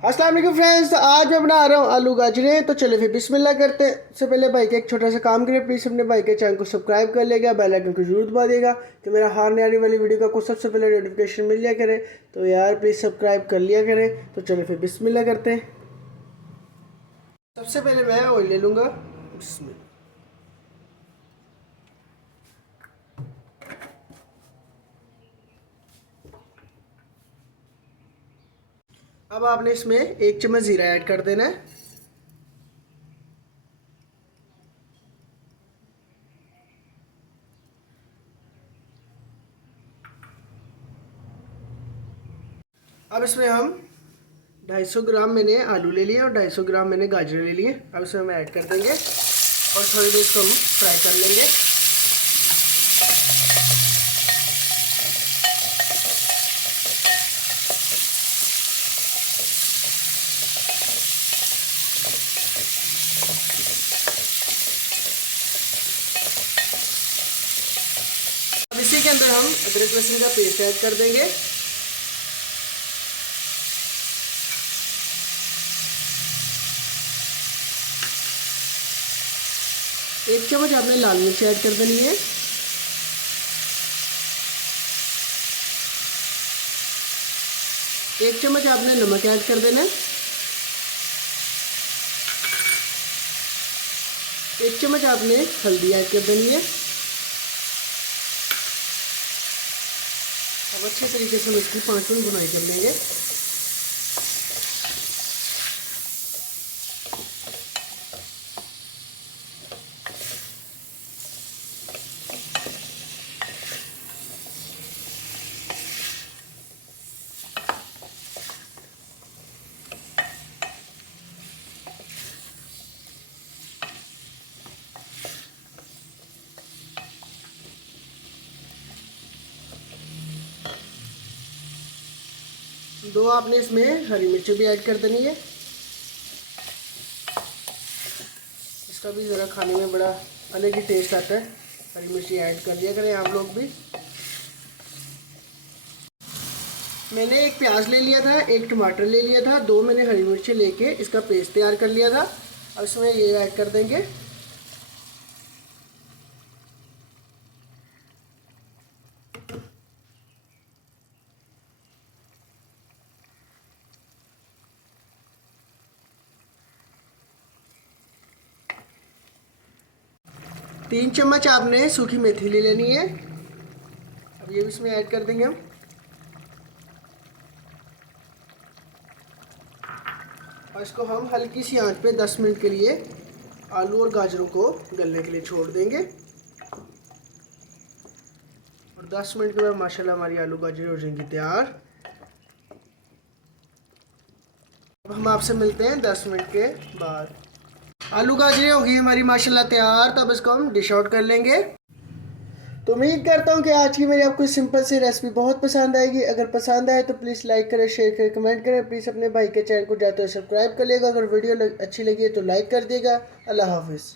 अस्सलाम वालेकुम फ्रेंड्स। तो आज मैं बना रहा हूँ आलू गाजरे। तो चलिए फिर बिस्मिल्लाह करते हैं। उससे पहले भाई का एक छोटा सा काम करिए, प्लीज़ अपने भाई के चैनल को सब्सक्राइब कर लेगा, बेल आइकन को जरूर दबा देगा तो मेरा हारने आने वाली वीडियो का कुछ सबसे पहले नोटिफिकेशन मिल जाया करे। तो यार प्लीज़ सब्सक्राइब कर लिया करें। तो चलिए फिर बिस्मिल्लाह करते हैं। सबसे पहले मैं ऑयल ले लूँगा। बिस्मिल्लाह। अब आपने इसमें 1 चम्मच ज़ीरा ऐड कर देना है। अब इसमें हम 250 ग्राम मैंने आलू ले लिए और 250 ग्राम मैंने गाजर ले लिए। अब इसमें हम ऐड कर देंगे और थोड़ी देर इसको हम फ्राई कर लेंगे। अब इसी के अंदर हम अदरक लहसुन का पेस्ट ऐड कर देंगे। एक चम्मच आपने लाल मिर्च ऐड कर देनी है। एक चम्मच आपने नमक ऐड कर देना है। एक चम्मच आपने हल्दी ऐड कर देनी है। अब अच्छे तरीके से हम इसकी 5 मिनट बुनाई कर लेंगे। दो आपने इसमें हरी मिर्ची भी ऐड कर देनी है। इसका भी ज़रा खाने में बड़ा अलग ही टेस्ट आता है। हरी मिर्ची ऐड कर दिया करें आप लोग भी। मैंने एक प्याज ले लिया था, एक टमाटर ले लिया था, 2 मैंने हरी मिर्ची लेके इसका पेस्ट तैयार कर लिया था। अब इसमें ये ऐड कर देंगे। तीन चम्मच आपने सूखी मेथी ले लेनी है। अब ये भी इसमें ऐड कर देंगे हम। और इसको हम हल्की सी आंच पे 10 मिनट के लिए आलू और गाजरों को गलने के लिए छोड़ देंगे। और 10 मिनट के बाद माशाल्लाह हमारी आलू गाजरें हो जाएंगी तैयार। अब हम आपसे मिलते हैं 10 मिनट के बाद। आलू गाजरें हो गई हमारी माशाल्लाह तैयार। तो अब इसको हम डिश आउट कर लेंगे। तो उम्मीद करता हूँ कि आज की मेरी आपको सिंपल सी रेसिपी बहुत पसंद आएगी। अगर पसंद आए तो प्लीज़ लाइक करें, शेयर करें, कमेंट करें। प्लीज़ अपने भाई के चैनल को जाते हुए सब्सक्राइब कर लेगा। अगर वीडियो अच्छी लगी है तो लाइक कर देगा। अल्लाह हाफिज़।